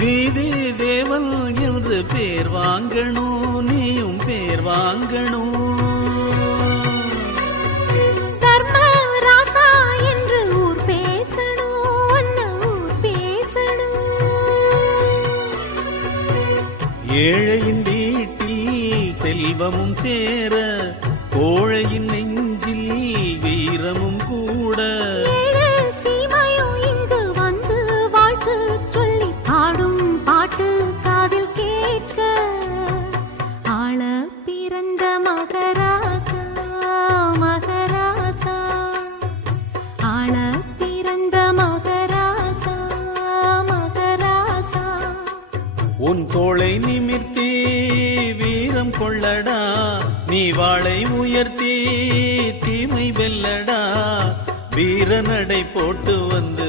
நீதி தேவன் என்று பேர் வாங்கணும், நீயும் பேர் வாங்கணும். தர்மராசா என்று ஊர் பேசணும், ஊர் பேசணும். ஏழையின் வீட்டில் செல்வமும் சேர, கோழையின் நெஞ்சில் வீரமும் கூட. இங்கு வந்து வாழ்த்து சொல்லி பாடும் பாட்டு காதில் கேட்க, ஆள பிறந்த மகராசா மகராசா, ஆள பிறந்த மகராசா மகராசா. உன் தோளை நிமிர்த்தி வீரம் கொள்ளடா, நீ வாளை உயர்த்தி தீமை வெல்லடா. வீர நடை போட்டு வந்து